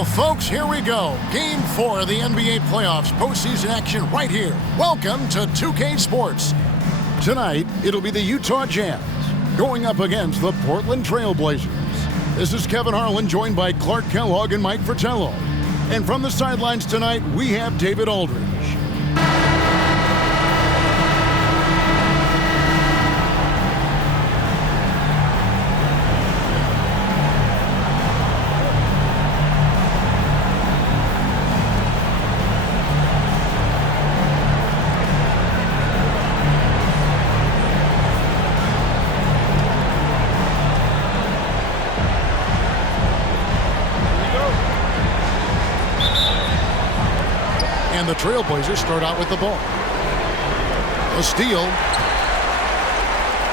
Well, folks, here we go. Game 4 of the NBA playoffs. Postseason action right here. Welcome to 2K Sports. Tonight, it'll be the Utah Jazz going up against the Portland Trail Blazers. This is Kevin Harlan, joined by Clark Kellogg and Mike Fratello. And from the sidelines tonight, we have David Aldridge. And the Trailblazers start out with the ball. A steal.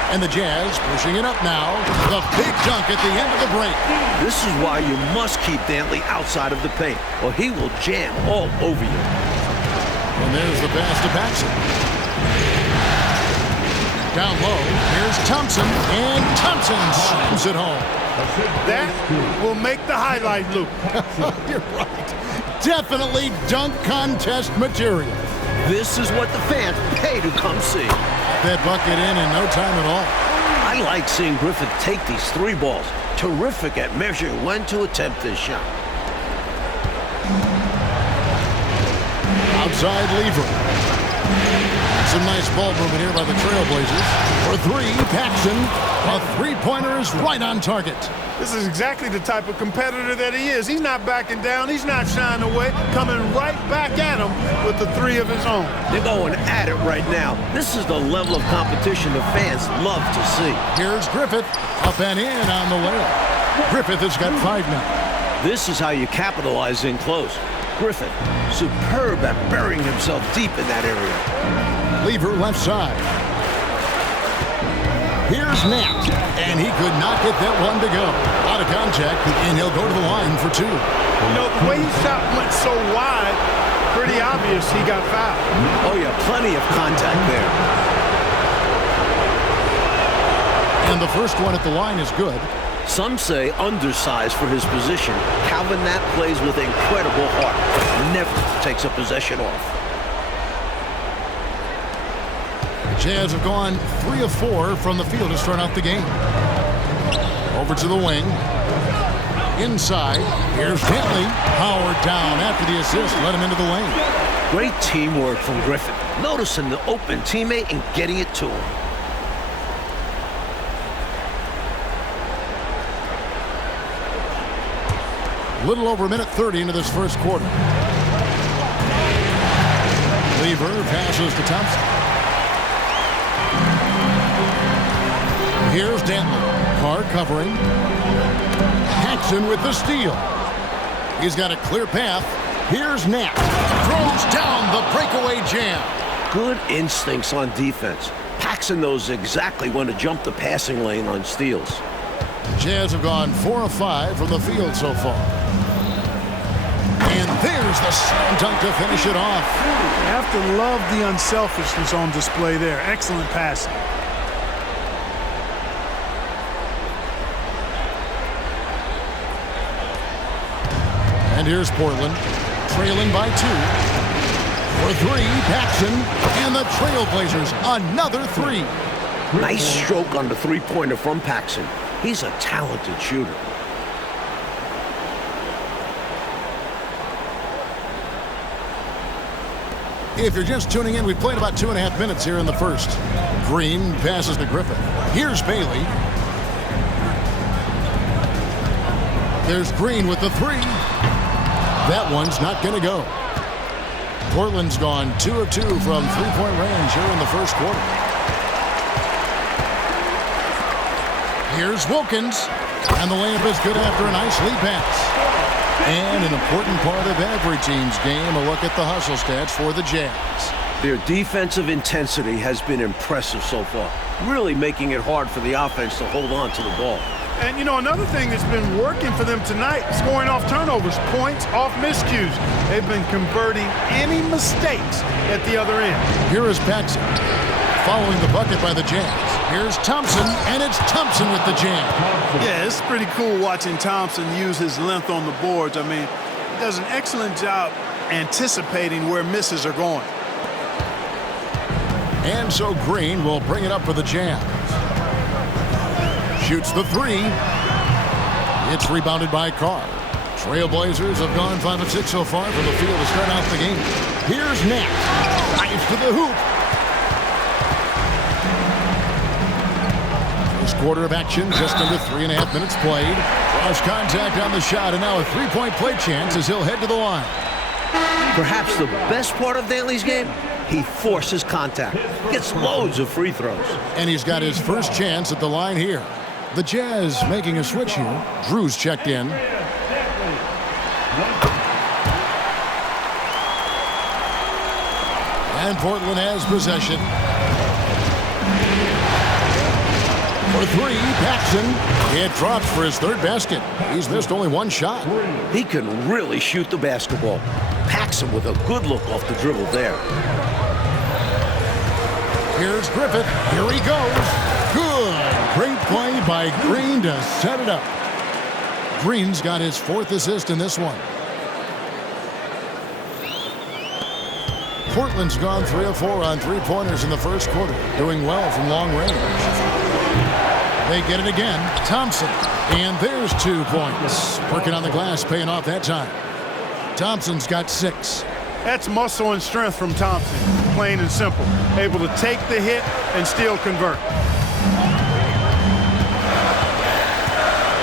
And the Jazz pushing it up now. The big dunk at the end of the break. This is why you must keep Dantley outside of the paint, or he will jam all over you. And there's the pass to Paxson. Down low, here's Thompson. And Thompson slams it home. That will make the highlight loop. You're right. Definitely dunk contest material. This is what the fans pay to come see. That bucket in no time at all. I like seeing Griffith take these three balls. Terrific at measuring when to attempt this shot. Outside Lever. Some nice ball movement here by the Trailblazers. For three, Paxson. A three-pointer is right on target. This is exactly the type of competitor that he is. He's not backing down. He's not shying away. Coming right back at him with the three of his own. They're going at it right now. This is the level of competition the fans love to see. Here's Griffith. Up and in on the layup. Griffith has got 5 now. This is how you capitalize in close. Griffith, superb at burying himself deep in that area. Lever left side. Here's Nat, and he could not get that one to go. Out of contact, and he'll go to the line for 2. You know, the way his shot went so wide, pretty obvious he got fouled. Oh, yeah, plenty of contact there. And the first one at the line is good. Some say undersized for his position. Calvin Nat plays with incredible heart, but never takes a possession off. Jazz have gone 3 of 4 from the field to start out the game. Over to the wing. Inside. Here's Dantley. Howard down after the assist. Let him into the lane. Great teamwork from Griffin. Noticing the open teammate and getting it to him. Little over a minute 30 into this first quarter. Lever passes to Thompson. Here's Dantley. Carr covering. Paxson with the steal. He's got a clear path. Here's Nat. Throws down the breakaway jam. Good instincts on defense. Paxson knows exactly when to jump the passing lane on steals. Jazz have gone 4 of 5 from the field so far. And there's the slam dunk to finish it off. You have to love the unselfishness on display there. Excellent passing. And here's Portland, trailing by 2. For 3, Paxson, and the Trailblazers, another 3. Nice stroke on the three-pointer from Paxson. He's a talented shooter. If you're just tuning in, we've played about 2.5 minutes here in the first. Green passes to Griffith. Here's Bailey. There's Green with the 3. That one's not going to go. Portland's gone 2 of 2 from three-point range here in the first quarter. Here's Wilkins. And the layup is good after a nice lead pass. And an important part of every team's game, a look at the hustle stats for the Jazz. Their defensive intensity has been impressive so far, really making it hard for the offense to hold on to the ball. And, you know, another thing that's been working for them tonight, scoring off turnovers, points off miscues. They've been converting any mistakes at the other end. Here is Paxson following the bucket by the Jazz. Here's Thompson, and it's Thompson with the jam. Yeah, it's pretty cool watching Thompson use his length on the boards. I mean, does an excellent job anticipating where misses are going. And so Green will bring it up for the Jazz. Shoots the three. It's rebounded by Carr. Trailblazers have gone 5 of 6 so far from the field to start out the game. Here's Nat. Drives to the hoop. First quarter of action, just under 3.5 minutes played. Cross contact on the shot, and now a three-point play chance as he'll head to the line. Perhaps the best part of Daly's game, he forces contact, gets loads of free throws. And he's got his first chance at the line here. The Jazz making a switch here. Drew's checked in. And Portland has possession. For three, Paxson. It drops for his third basket. He's missed only one shot. He can really shoot the basketball. Paxson with a good look off the dribble there. Here's Griffith. Here he goes. Good. Great play by Green to set it up. Green's got his 4th assist in this one. Portland's gone 3 of 4 on three-pointers in the first quarter, doing well from long range. They get it again. Thompson. And there's 2 points. Working on the glass, paying off that time. Thompson's got 6. That's muscle and strength from Thompson, plain and simple. Able to take the hit and still convert.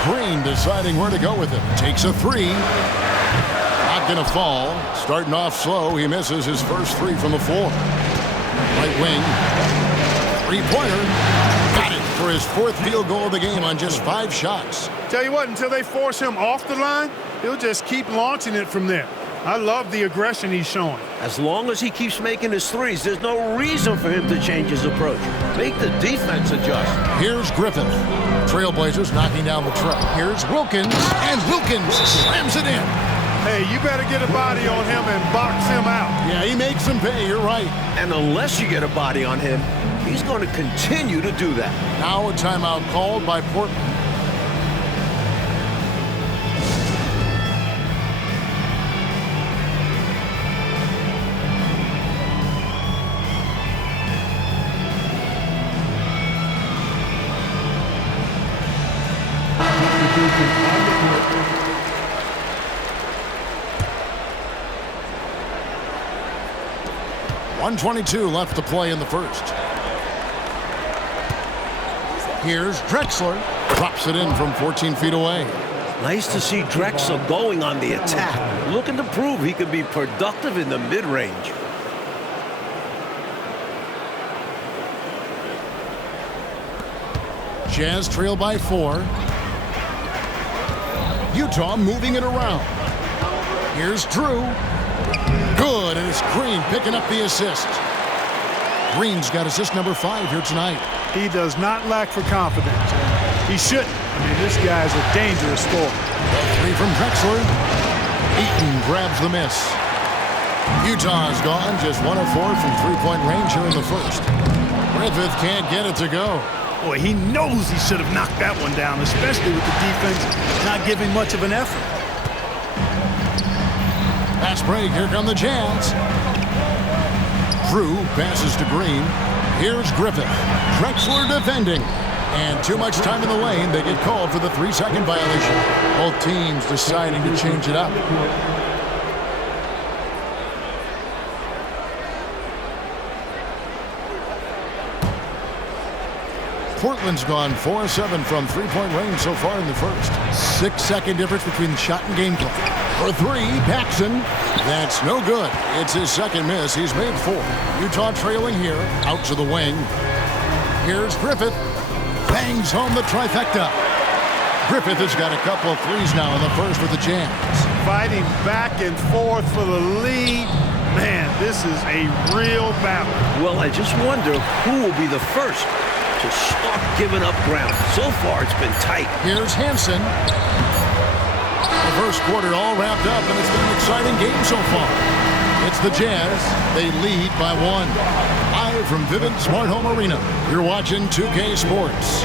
Green deciding where to go with it. Takes a 3. Not going to fall. Starting off slow, he misses his first 3 from the floor. Right wing. Three-pointer. Got it for his 4th field goal of the game on just 5 shots. Tell you what, until they force him off the line, he'll just keep launching it from there. I love the aggression he's showing. As long as he keeps making his threes, there's no reason for him to change his approach. Make the defense adjust. Here's Griffith. Trailblazers knocking down the truck. Here's Wilkins, and Wilkins slams it in. Hey, you better get a body on him and box him out. Yeah, he makes him pay, you're right. And unless you get a body on him, he's going to continue to do that. Now a timeout called by Portland. .122 left to play in the first. Here's Drexler. Drops it in from 14 feet away. Nice to see Drexler going on the attack. Looking to prove he could be productive in the mid-range. Jazz trail by 4. Utah moving it around. Here's Drew. Good, and it's Green picking up the assist. Green's got assist number 5 here tonight. He does not lack for confidence. He shouldn't. I mean, this guy's a dangerous scorer. A 3 from Drexler. Eaton grabs the miss. Utah's gone just 1 of 4 from three-point range here in the first. Griffith can't get it to go. Boy, he knows he should have knocked that one down, especially with the defense not giving much of an effort. Pass break, here come the Jazz. Drew passes to Green. Here's Griffith. Drexler defending. And too much time in the lane. They get called for the 3-second violation. Both teams deciding to change it up. Portland's gone 4-7 from three-point range so far in the first. 6-second difference between shot and game clock. For 3, Paxson. That's no good. It's his second miss. He's made 4. Utah trailing here. Out to the wing. Here's Griffith. Bangs home the trifecta. Griffith has got a couple of threes now in the first with the Jazz. Fighting back and forth for the lead. Man, this is a real battle. Well, I just wonder who will be the first to start giving up ground. So far, it's been tight. Here's Hansen. The first quarter all wrapped up, and it's been an exciting game so far. It's the Jazz. They lead by 1. Live from Vivint Smart Home Arena, you're watching 2K Sports.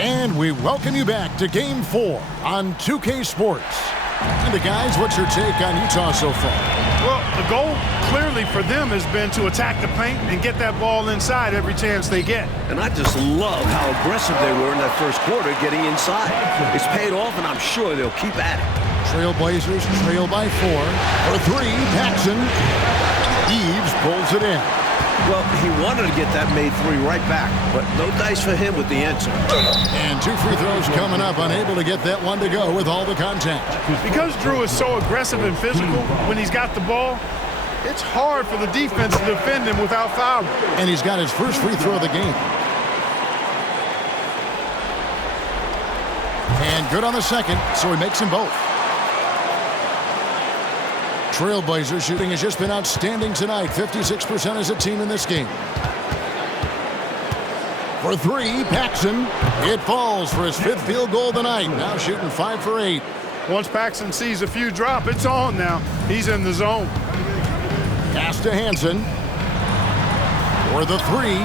And we welcome you back to Game 4 on 2K Sports. And the guys, what's your take on Utah so far? Well, the goal clearly for them has been to attack the paint and get that ball inside every chance they get. And I just love how aggressive they were in that first quarter getting inside. It's paid off, and I'm sure they'll keep at it. Trailblazers trail by 4. For 3, Paxson. Eves pulls it in. Well, he wanted to get that made 3 right back, but no dice for him with the answer. And 2 free throws coming up, unable to get that one to go with all the contact. Because Drew is so aggressive and physical when he's got the ball, it's hard for the defense to defend him without fouling. And he's got his first free throw of the game. And good on the second, so he makes them both. Trailblazers shooting has just been outstanding tonight. 56% as a team in this game. For 3, Paxson. It falls for his 5th field goal of the night. Now shooting 5 for 8. Once Paxson sees a few drop, it's on now. He's in the zone. Pass to Hansen. For the 3.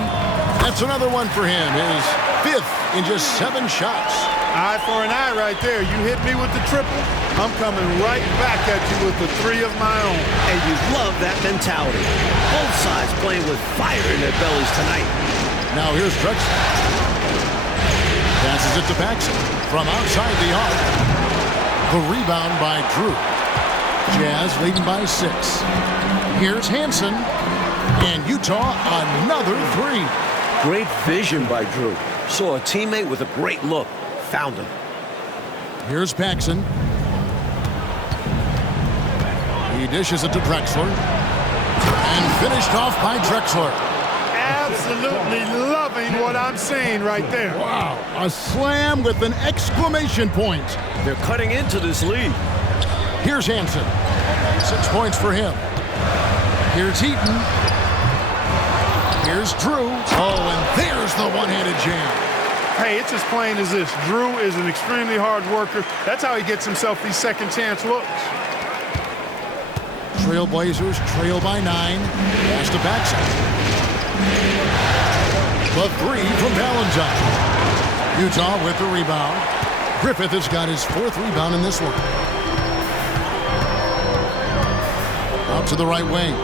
That's another one for him. His 5th in just 7 shots. Eye for an eye right there. You hit me with the triple, I'm coming right back at you with the 3 of my own. And you love that mentality. Both sides playing with fire in their bellies tonight. Now here's Drexler. Passes it to Paxson from outside the arc. The rebound by Drew. Jazz leading by 6. Here's Hansen. And Utah another 3. Great vision by Drew. Saw a teammate with a great look. Found him. Here's Paxson. He dishes it to Drexler. And finished off by Drexler. Absolutely loving what I'm seeing right there. Wow, a slam with an exclamation point. They're cutting into this lead. Here's Hansen. 6 points for him. Here's Heaton. Here's Drew. Oh, and there's the one-handed jam. Hey, it's as plain as this. Drew is an extremely hard worker. That's how he gets himself these second chance looks. Trailblazers trail by 9. Pass to Paxson. The 3 from Valentine. Utah with the rebound. Griffith has got his 4th rebound in this one. Out to the right wing.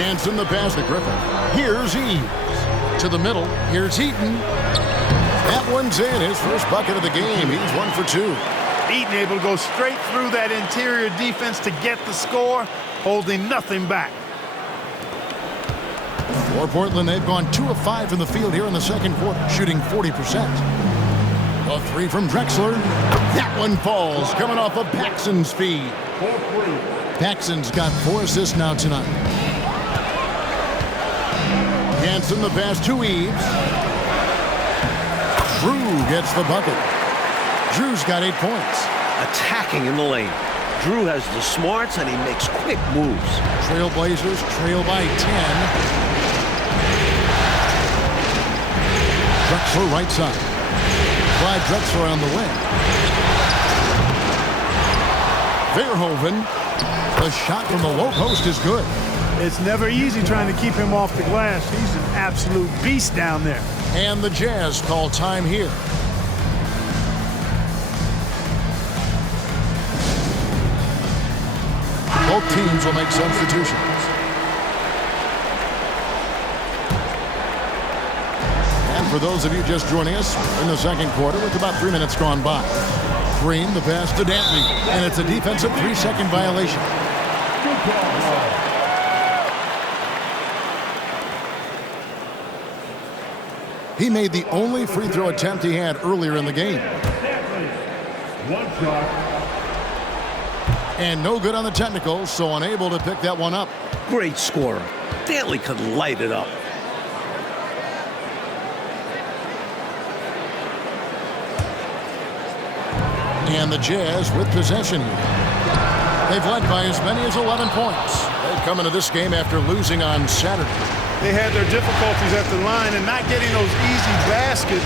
Hansen the pass to Griffith. Here's Eves. To the middle. Here's Heaton. That one's in. His first bucket of the game. He's 1 for 2. Eaton able to go straight through that interior defense to get the score, holding nothing back. For Portland, they've gone 2 of 5 from the field here in the second quarter, shooting 40%. A 3 from Drexler. That one falls, coming off of Paxson's feed. Paxson's got 4 assists now tonight. Hansen the pass to Eves. Drew gets the bucket. Drew's got 8 points. Attacking in the lane. Drew has the smarts and he makes quick moves. Trailblazers trail by 10. Drexler right side. Clyde Drexler on the wing. Verhoeven. The shot from the low post is good. It's never easy trying to keep him off the glass. He's an absolute beast down there. And the Jazz call time here. Both teams will make substitutions. And for those of you just joining us in the second quarter, with about 3 minutes gone by. Green, the pass to Dantley, and it's a defensive 3-second violation. He made the only free throw attempt he had earlier in the game. And no good on the technicals, so unable to pick that one up. Great scorer. Dantley could light it up. And the Jazz with possession here. They've led by as many as 11 points. They come into this game after losing on Saturday. They had their difficulties at the line, and not getting those easy baskets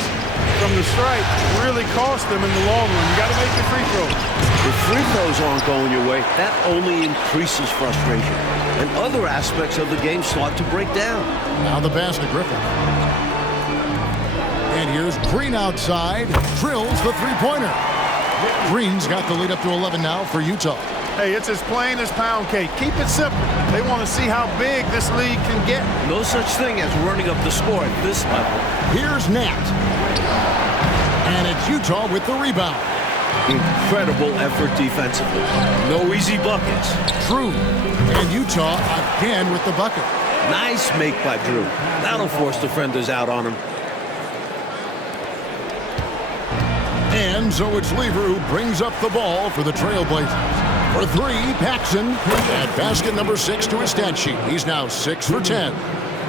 from the stripe really cost them in the long run. You got to make your free throws. If free throws aren't going your way, that only increases frustration. And other aspects of the game start to break down. Now the pass to Griffin. And here's Green outside. Drills the three-pointer. Green's got the lead up to 11 now for Utah. Hey, it's as plain as pound cake. Keep it simple. They want to see how big this league can get. No such thing as running up the score at this level. Here's Nat. And it's Utah with the rebound. Incredible effort defensively. No easy buckets. Drew. And Utah again with the bucket. Nice make by Drew. That'll force defenders out on him. And so it's Lever who brings up the ball for the Trailblazers. For three, Paxson at basket number 6 to his stat sheet. He's now 6 for 10.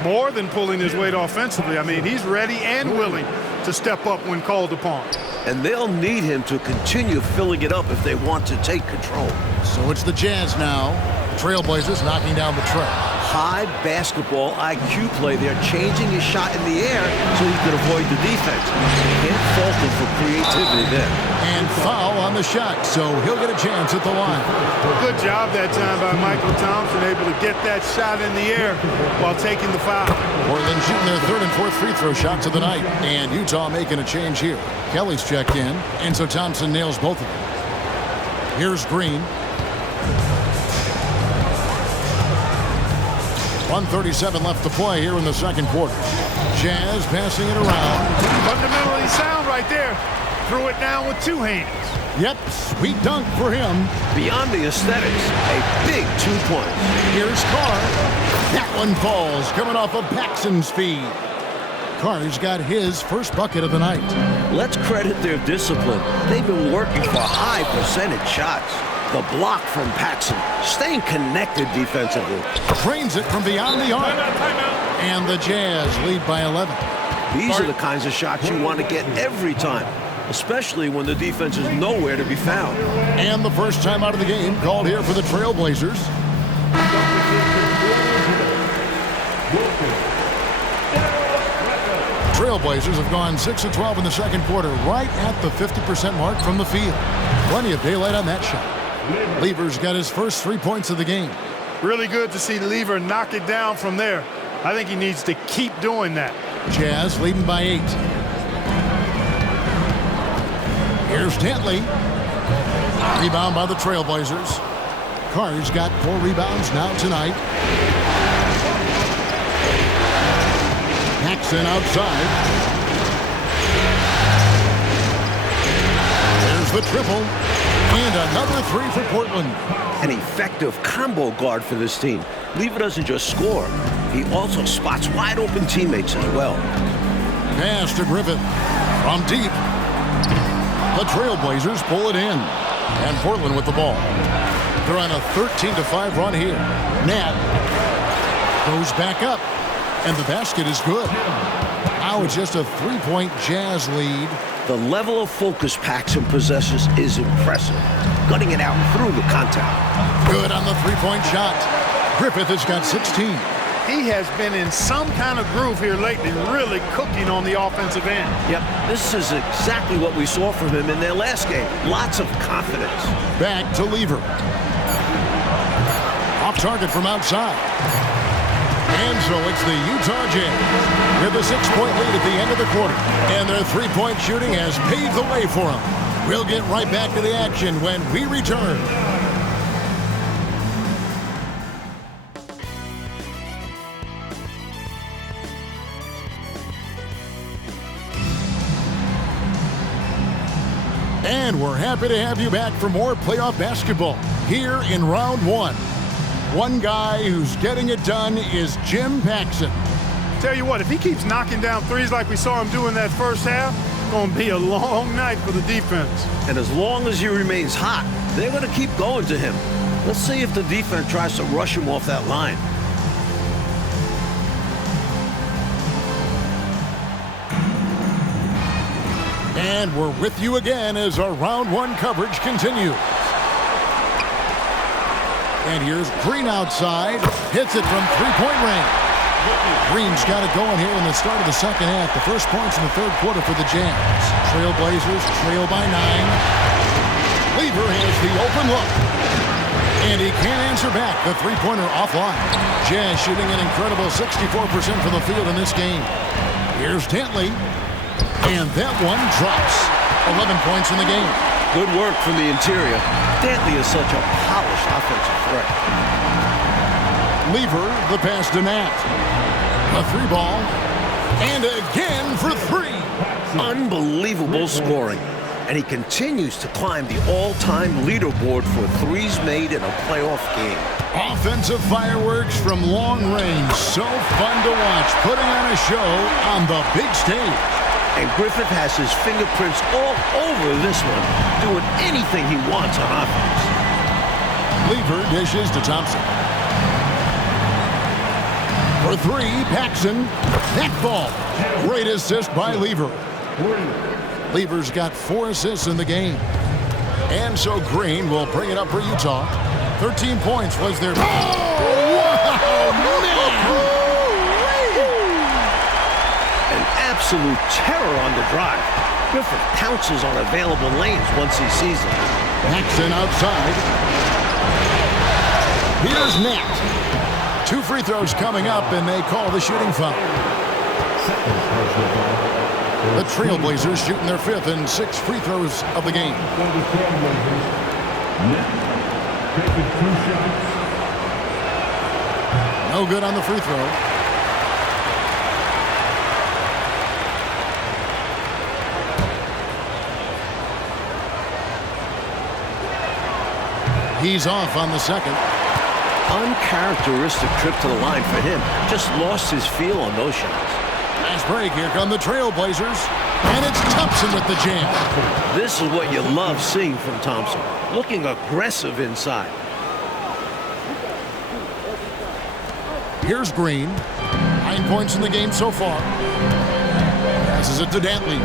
More than pulling his weight offensively. I mean, he's ready and willing to step up when called upon. And they'll need him to continue filling it up if they want to take control. So it's the Jazz now. Trailblazers knocking down the tray. High basketball IQ play. They're changing his shot in the air so he can avoid the defense. Can't fault him for creativity there. And foul on the shot, so he'll get a chance at the line. Good job that time by Michael Thompson, able to get that shot in the air while taking the foul. Portland shooting their third and fourth free throw shots of the night. And Utah making a change here. Kelly's checked in, and so Thompson nails both of them. Here's Green. 1:37 left to play here in the second quarter. Jazz passing it around. Fundamentally sound right there. Threw it down with two hands. Yep, sweet dunk for him. Beyond the aesthetics, a big 2 points. Here's Carr. That one falls, coming off of Paxson's feed. Carr's got his first bucket of the night. Let's credit their discipline. They've been working for high percentage shots. The block from Paxson, staying connected defensively. Trains it from beyond the arc. And the Jazz lead by 11. These are the kinds of shots you want to get every time, especially when the defense is nowhere to be found. And the first time out of the game called here for the Trailblazers. Trailblazers have gone 6 of 12 in the second quarter, right at the 50% mark from the field. Plenty of daylight on that shot. Lever's got his first 3 points of the game. Really good to see Lever knock it down from there. I think he needs to keep doing that. Jazz leading by 8. Here's Dantley. Rebound by the Trailblazers. Carr's got 4 rebounds now tonight. Paxson outside. There's the triple. And another 3 for Portland. An effective combo guard for this team. Lever doesn't just score. He also spots wide open teammates as well. Pass to Griffith. From deep. The Trailblazers pull it in. And Portland with the ball. They're on a 13-5 run here. Nat goes back up. And the basket is good. Now it's just a 3-point Jazz lead. The level of focus Paxson possesses is impressive. Gutting it out through the contact. Good on the 3-point shot. Griffith has got 16. He has been in some kind of groove here lately, really cooking on the offensive end. Yep, this is exactly what we saw from him in their last game. Lots of confidence. Back to Lever. Off target from outside. And so it's the Utah Jazz with a 6-point lead at the end of the quarter. And their 3-point shooting has paved the way for them. We'll get right back to the action when we return. And we're happy to have you back for more playoff basketball here in round 1. One guy who's getting it done is Jim Paxson. Tell you what, if he keeps knocking down threes like we saw him do in that first half, it's going to be a long night for the defense. And as long as he remains hot, they're going to keep going to him. Let's see if the defense tries to rush him off that line. And we're with you again as our round 1 coverage continues. And here's Green outside. Hits it from 3-point range. Green's got it going here in the start of the second half. The first points in the third quarter for the Jazz. Trailblazers trail by 9. Lever has the open look. And he can't answer back. The 3-pointer offline. Jazz shooting an incredible 64% from the field in this game. Here's Dantley. And that one drops. 11 points in the game. Good work from the interior. Dantley is such a polished offensive threat. Lever, the pass to Nat. A 3-ball. And again for 3. Unbelievable scoring. And he continues to climb the all-time leaderboard for threes made in a playoff game. Offensive fireworks from long range. So fun to watch. Putting on a show on the big stage. And Griffith has his fingerprints all over this one, doing anything he wants on offense. Lever dishes to Thompson. For 3, Paxson. That ball. Great assist by Lever. Lever's got 4 assists in the game. And so Green will bring it up for Utah. 13 points was their... Oh, wow, man! An absolute terror on the drive. Griffith pounces on available lanes once he sees them. Paxson outside. Here's Nat. 2 free throws coming up, and they call the shooting foul. The Trailblazers shooting their 5th and 6th free throws of the game. No good on the free throw. He's off on the second. Uncharacteristic trip to the line for him. Just lost his feel on those shots. Nice break. Here come the Trailblazers. And it's Thompson with the jam. This is what you love seeing from Thompson. Looking aggressive inside. Here's Green. 9 points in the game so far. Passes it to Dantley.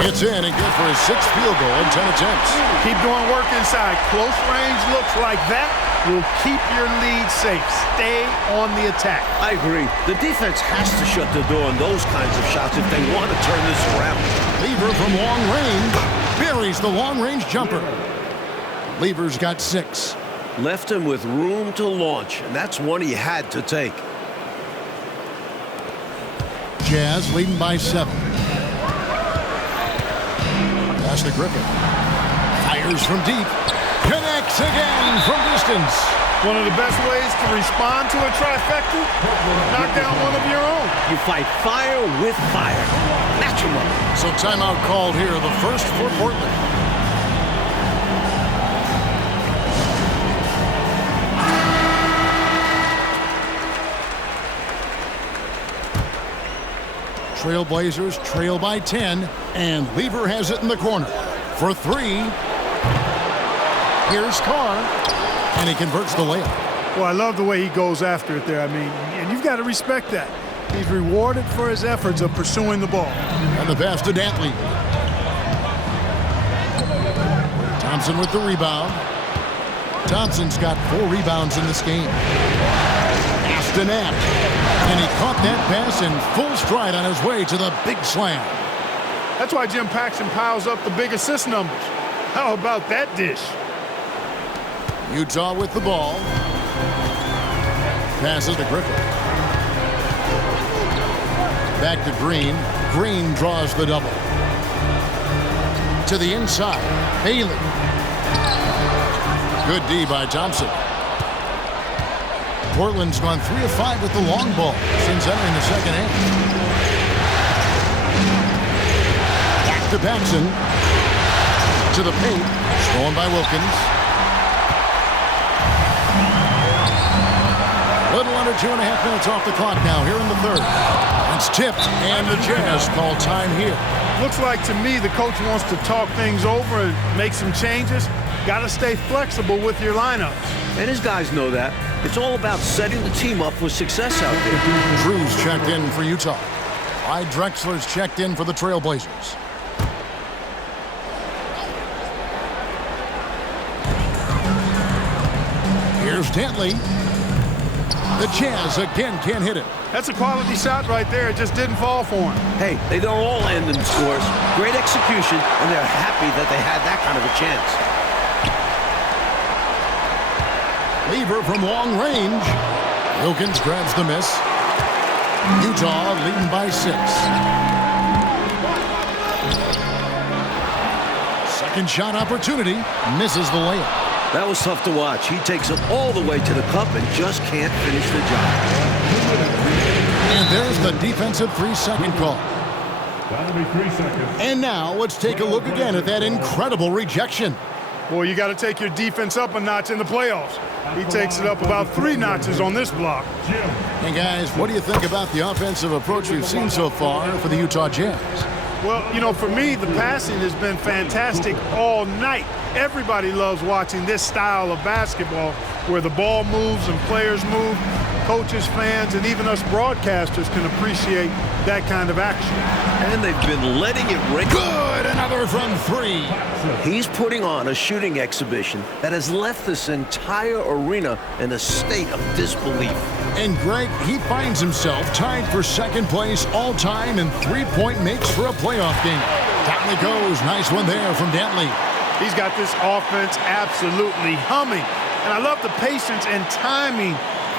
It's in and good for his 6th field goal in 10 attempts. Keep doing work inside. Close range looks like that will keep your lead safe. Stay on the attack. I agree. The defense has to shut the door on those kinds of shots if they want to turn this around. Lever from long range buries the long-range jumper. Lever's got 6. Left him with room to launch, and that's one he had to take. Jazz leading by 7. Pass to Griffith. Fires from deep. Connects again from distance. One of the best ways to respond to a trifecta, knock down one of your own. You fight fire with fire. Match him up. So timeout called here, the first for Portland. Trailblazers trail by 10, and Lever has it in the corner. For 3, here's Carr, and he converts the layup. Well, I love the way he goes after it there. I mean, and you've got to respect that. He's rewarded for his efforts of pursuing the ball. And the pass to Dantley. Thompson with the rebound. Thompson's got 4 rebounds in this game. Pass to Nat. And he caught that pass in full stride on his way to the big slam. That's why Jim Paxson piles up the big assist numbers. How about that dish? Utah with the ball. Passes to Griffith. Back to Green. Green draws the double. To the inside. Haley. Good D by Thompson. Portland's gone 3 of 5 with the long ball since entering the second half. Back to Paxson. To the paint. Stolen by Wilkins. Little under 2.5 minutes off the clock now here in the third. It's tipped, and the Jazz call time here. Looks like to me the coach wants to talk things over and make some changes. Got to stay flexible with your lineups. And his guys know that. It's all about setting the team up for success out there. Drew's checked in for Utah. Clyde Drexler's checked in for the Trailblazers. Here's Dantley. The Jazz again can't hit it. That's a quality shot right there. It just didn't fall for him. Hey, they don't all end in scores. Great execution, and they're happy that they had that kind of a chance. Lever from long range. Wilkins grabs the miss. Utah leading by 6. Second shot opportunity. Misses the layup. That was tough to watch. He takes it all the way to the cup and just can't finish the job. And there's the defensive 3-second call. That'll be 3 seconds. And now let's take a look again at that incredible rejection. Boy, you got to take your defense up a notch in the playoffs. He takes it up about 3 notches on this block. And guys, what do you think about the offensive approach we've seen so far for the Utah Jazz? Well, you know, for me, the passing has been fantastic all night. Everybody loves watching this style of basketball where the ball moves and players move. Coaches, fans, and even us broadcasters can appreciate that kind of action. And they've been letting it ring. Good, another from 3. He's putting on a shooting exhibition that has left this entire arena in a state of disbelief. And Greg, he finds himself tied for second place all time in 3-point makes for a playoff game. Down it goes. Nice one there from Dantley. He's got this offense absolutely humming. And I love the patience and timing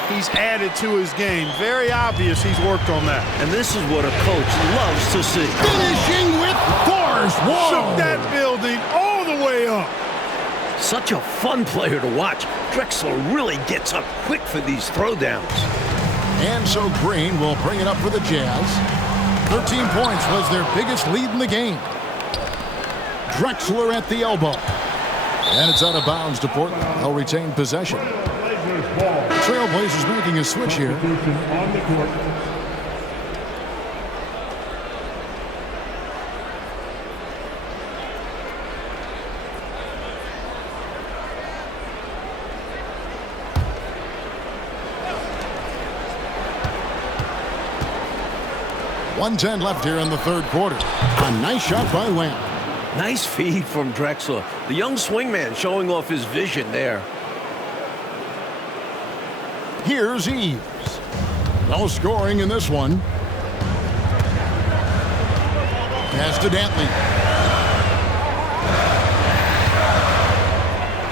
he's added to his game. Very obvious he's worked on that. And this is what a coach loves to see. Finishing with force. Whoa. Shook that building all the way up. Such a fun player to watch. Drexler really gets up quick for these throwdowns. And so Green will bring it up for the Jazz. 13 points was their biggest lead in the game. Drexler at the elbow. And it's out of bounds to Portland. They'll retain possession. Trailblazers making a switch here. On the court. .110 left here in the third quarter. A nice shot by Lamb. Nice feed from Drexler. The young swingman showing off his vision there. Here's Eves. No scoring in this one. Pass to Dantley.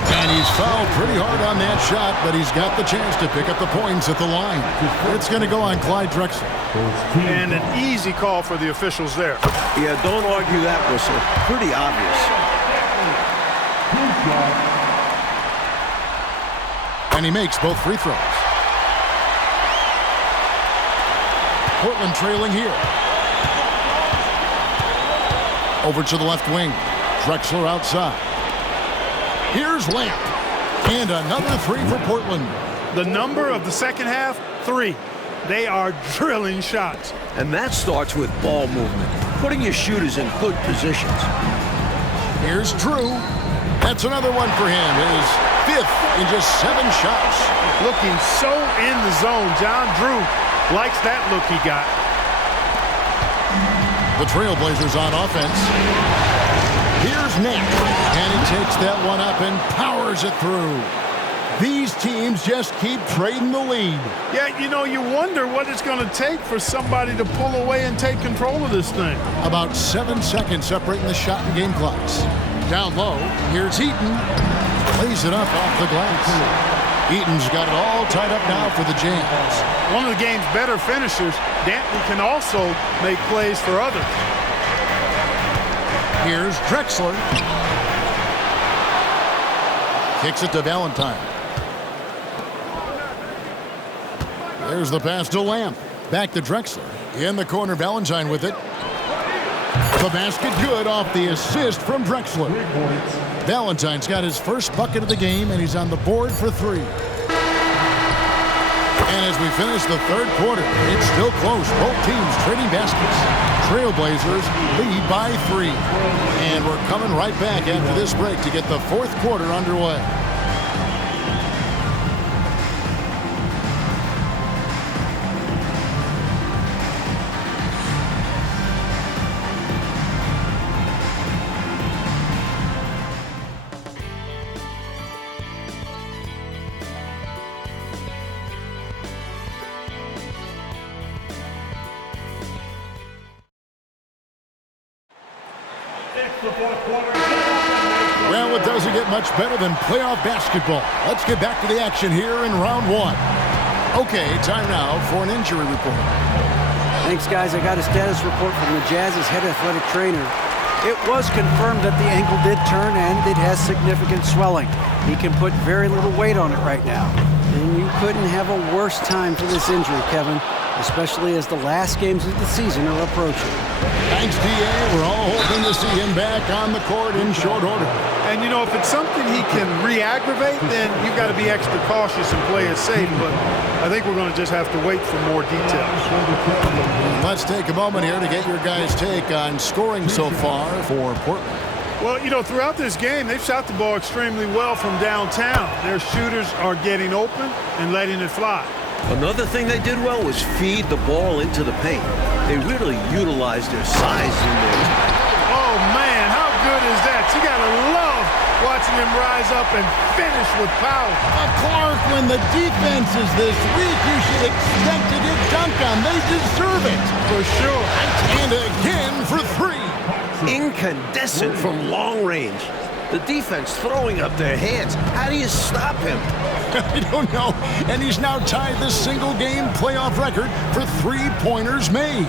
And he's fouled pretty hard on that shot, but he's got the chance to pick up the points at the line. It's going to go on Clyde Drexler. And an easy call for the officials there. Yeah, don't argue that whistle. Pretty obvious. And he makes both free throws. Portland trailing here. Over to the left wing. Drexler outside. Here's Lamp. And another 3 for Portland. The number of the second half, 3. They are drilling shots. And that starts with ball movement. Putting your shooters in good positions. Here's Drew. That's another one for him. His 5th in just 7 shots. Looking so in the zone. John Drew likes that look he got. The Trailblazers on offense. Here's Nick. And he takes that one up and powers it through. These teams just keep trading the lead. Yeah, you know, you wonder what it's going to take for somebody to pull away and take control of this thing. About 7 seconds separating the shot and game clocks. Down low, here's Eaton. Lays it up off the glass. Eaton's got it all tied up now for the Jazz. One of the game's better finishers, Dantley can also make plays for others. Here's Drexler. Kicks it to Valentine. There's the pass to Lamb. Back to Drexler. In the corner, Valentine with it. The basket good off the assist from Drexler. Valentine's got his first bucket of the game, and he's on the board for 3. And as we finish the third quarter, it's still close. Both teams trading baskets. Trailblazers lead by 3. And we're coming right back after this break to get the fourth quarter underway. Well, it doesn't get much better than playoff basketball. Let's get back to the action here in round 1. Okay, time now for an injury report. Thanks, guys. I got a status report from the Jazz's head athletic trainer. It was confirmed that the ankle did turn and it has significant swelling. He can put very little weight on it right now. And you couldn't have a worse time for this injury, Kevin, especially as the last games of the season are approaching. Thanks, D.A. We're all hoping to see him back on the court in short order. And, you know, if it's something he can re-aggravate, then you've got to be extra cautious and play it safe. But I think we're going to just have to wait for more details. Let's take a moment here to get your guys' take on scoring so far for Portland. Well, you know, throughout this game, they've shot the ball extremely well from downtown. Their shooters are getting open and letting it fly. Another thing they did well was feed the ball into the paint. They really utilized their size in there. Oh, man, how good is that? You got to love watching them rise up and finish with power. Clark, when the defense is this weak, you should expect to get dunked on. They deserve it. For sure. And again for three. Incandescent from long range. The defense throwing up their hands. How do you stop him? I don't know. And he's now tied the single-game playoff record for three-pointers made.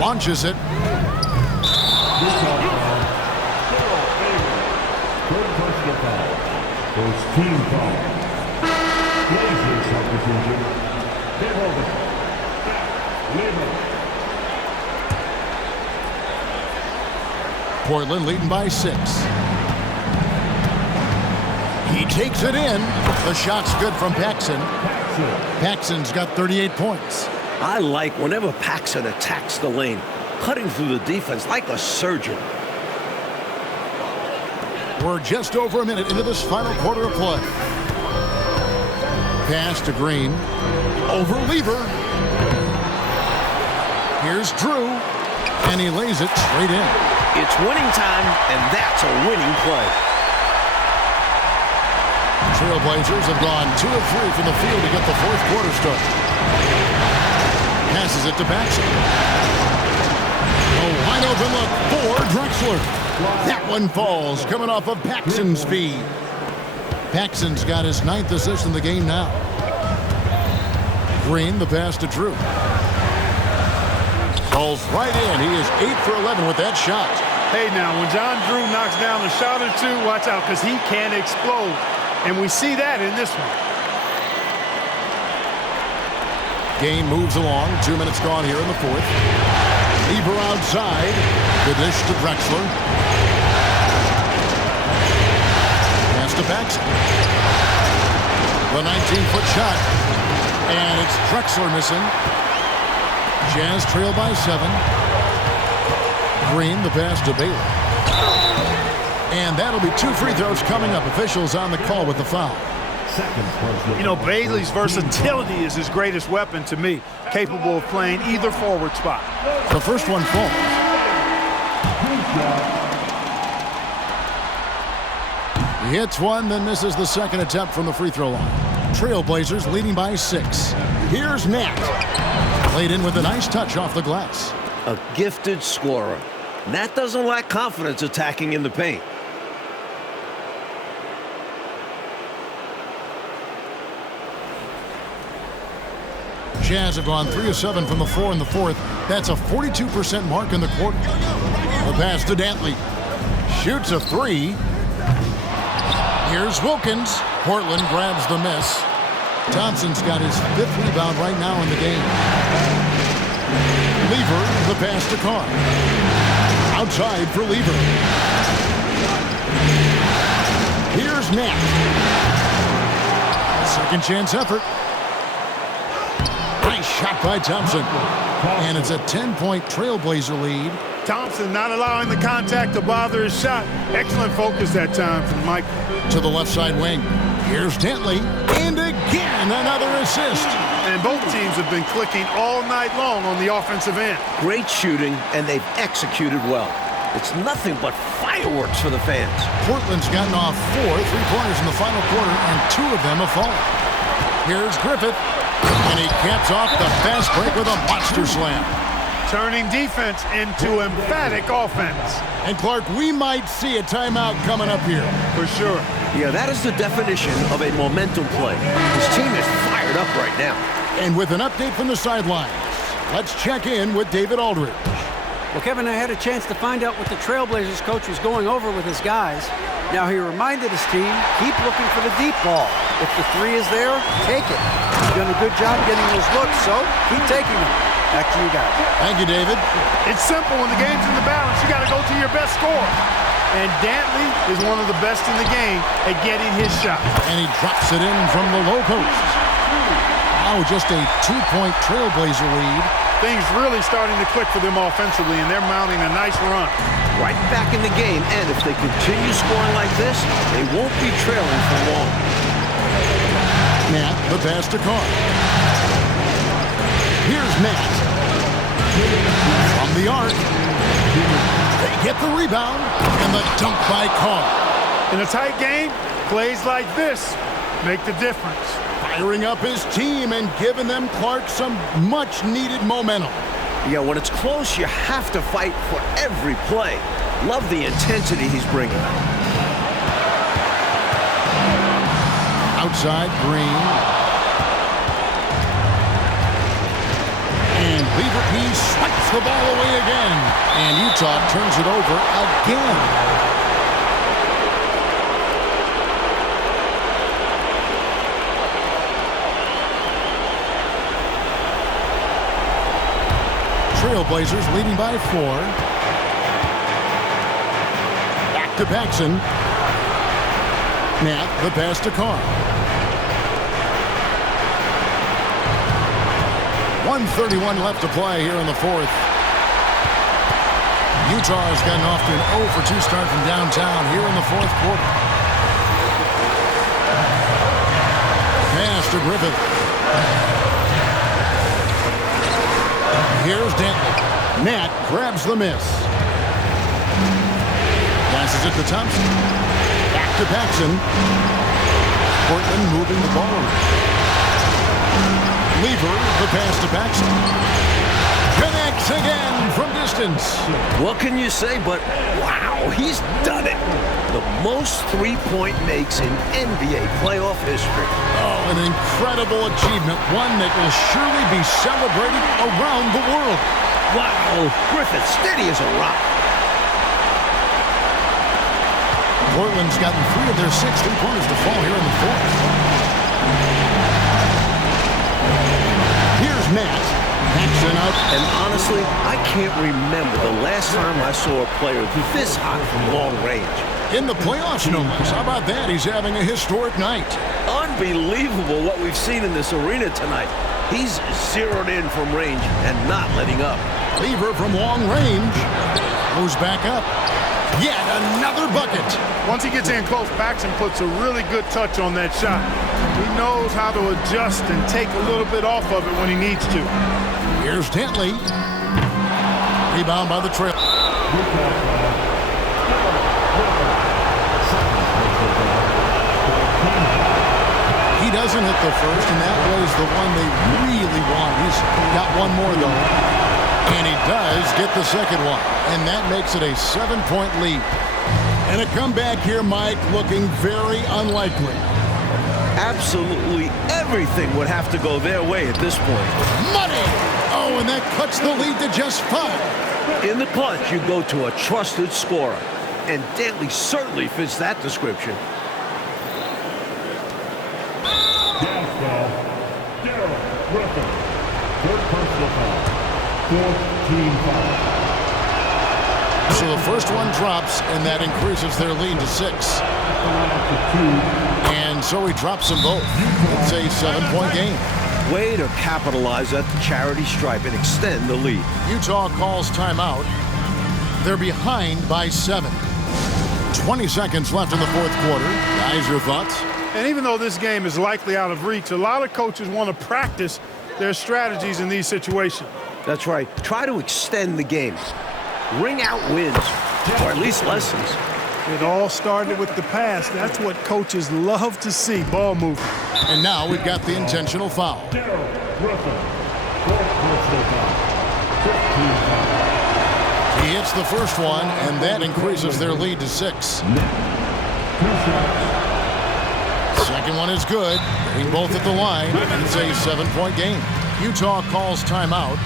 Launches it. Third personal foul. First team foul. Blazers substitution. Game over. Lever. Portland leading by 6. He takes it in. The shot's good from Paxson. Paxson's got 38 points. I like whenever Paxson attacks the lane, cutting through the defense like a surgeon. We're just over a minute into this final quarter of play. Pass to Green. Over Lever. Here's Drew. And he lays it straight in. It's winning time, and that's a winning play. Trailblazers have gone 2 of 3 from the field to get the fourth quarter started. Passes it to Paxson. A wide open look for Drexler. That one falls, coming off of Paxson's speed. Paxson's got his 9th assist in the game now. Green, the pass to Drew. Falls right in. He is 8 for 11 with that shot. Hey, now, when John Drew knocks down a shot or two, watch out, because he can explode. And we see that in this one. Game moves along. 2 minutes gone here in the fourth. Lever outside. The dish to Drexler. Pass to Paxson. The 19-foot shot. And it's Drexler missing. Jazz trail by 7. Green, the pass to Bailey. And that'll be 2 free throws coming up. Officials on the call with the foul. You know, Bailey's versatility is his greatest weapon to me, capable of playing either forward spot. The first one falls. He hits one, then misses the second attempt from the free throw line. Trailblazers leading by 6. Here's Nat. Played in with a nice touch off the glass. A gifted scorer. Nat doesn't lack confidence attacking in the paint. Jazz have gone 3 of 7 from the floor in the fourth. That's a 42% mark in the quarter. The pass to Dantley. Shoots a 3. Here's Wilkins. Portland grabs the miss. Thompson's got his 5th rebound right now in the game. Lever, the pass to Carr. Outside for Lever. Here's Nat. Second chance effort. Nice shot by Thompson. And it's a 10-point Trailblazer lead. Thompson not allowing the contact to bother his shot. Excellent focus that time from Mike. To the left side wing. Here's Dantley. And again, another assist. And both teams have been clicking all night long on the offensive end. Great shooting, and they've executed well. It's nothing but fireworks for the fans. Portland's gotten off 4 3-pointers in the final quarter, and 2 of them have fallen. Here's Griffith. And he caps off the fast break with a monster slam. Turning defense into emphatic offense. And Clark, we might see a timeout coming up here. For sure. Yeah, that is the definition of a momentum play. His team is fired up right now. And with an update from the sidelines, let's check in with David Aldridge. Well, Kevin, I had a chance to find out what the Trailblazers coach was going over with his guys. Now, he reminded his team, keep looking for the deep ball. If the three is there, take it. He's done a good job getting those looks, so keep taking them. Back to you guys. Thank you, David. It's simple. When the game's in the balance, you got to go to your best scorer. And Dantley is one of the best in the game at getting his shot. And he drops it in from the low post. Now just a 2-point Trailblazer lead. Things really starting to click for them offensively, and they're mounting a nice run. Right back in the game, and if they continue scoring like this, they won't be trailing for long. Matt, the pass to Carr. Here's Matt. From the arc. They get the rebound, and the dunk by Carr. In a tight game, plays like this make the difference. Firing up his team and giving them, Clark, some much-needed momentum. Yeah, when it's close, you have to fight for every play. Love the intensity he's bringing. Outside, Green. And Beaver P swipes the ball away again. And Utah turns it over again. Trailblazers leading by 4. Back to Paxson. Matt, the pass to Carr. 1:31 left to play here in the fourth. Utah has gotten off to an 0 for 2 start from downtown here in the fourth quarter. Pass to Griffith. Here's Dantley. Matt grabs the miss. Passes it to Thompson. Back to Paxson. Portland moving the ball around. Lever, the pass to Paxson. Connects again from distance. What can you say but, wow, he's done it. The most three-point makes in NBA playoff history. Oh, an incredible achievement. One that will surely be celebrated around the world. Wow, Griffith steady as a rock. Portland's gotten 3 of their 6 3-pointers to fall here in the fourth. Here's Matt. Paxson out. And honestly, I can't remember the last time I saw a player this hot from long range. In the playoffs, no less. How about that? He's having a historic night. Unbelievable what we've seen in this arena tonight. He's zeroed in from range and not letting up. Lever from long range. Goes back up. Yet another bucket. Once he gets in close, Paxson puts a really good touch on that shot. He knows how to adjust and take a little bit off of it when he needs to. Here's Dantley. Rebound by the Trail. He doesn't hit the first, and that was the one they really want. He's got one more, though. And he does get the second one. And that makes it a 7-point lead. And a comeback here, Mike, looking very unlikely. Absolutely everything would have to go their way at this point. Money! Oh, and that cuts the lead to just 5. In the clutch, you go to a trusted scorer. And Dantley certainly fits that description. Down foul. Daryl Griffin. Third personal foul. Fourth team foul. So the first one drops, and that increases their lead to 6. And so he drops them both. It's a 7-point game. Way to capitalize at the charity stripe and extend the lead. Utah calls timeout. They're behind by 7. 20 seconds left in the fourth quarter. Guys, your thoughts? And even though this game is likely out of reach, a lot of coaches want to practice their strategies in these situations. That's right. Try to extend the game. Wring out wins, or at least lessons. It all started with the pass. That's what coaches love to see, ball movement. And now we've got the intentional foul. Daryl Griffin. Fourth personal foul. 15 foul. He hits the first one, and that increases their lead to 6. Second one is good. Hitting both at the line. It's a 7-point game. Utah calls timeout.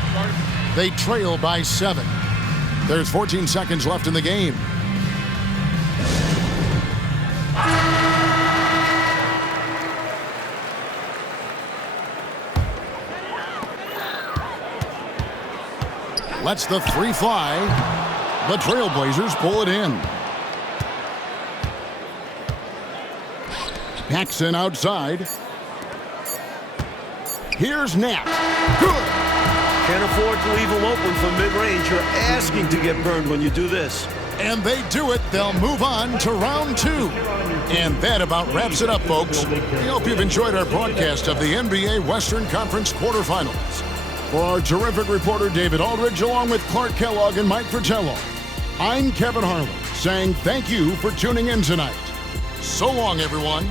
They trail by 7. There's 14 seconds left in the game. Lets the 3 fly. The Trailblazers pull it in. Paxson outside. Here's Knapp. Good. Can't afford to leave them open from mid-range. You're asking to get burned when you do this. And they do it. They'll move on to round 2. And that about wraps it up, folks. We hope you've enjoyed our broadcast of the NBA Western Conference quarterfinals. For our terrific reporter, David Aldridge, along with Clark Kellogg and Mike Fratello, I'm Kevin Harlan, saying thank you for tuning in tonight. So long, everyone.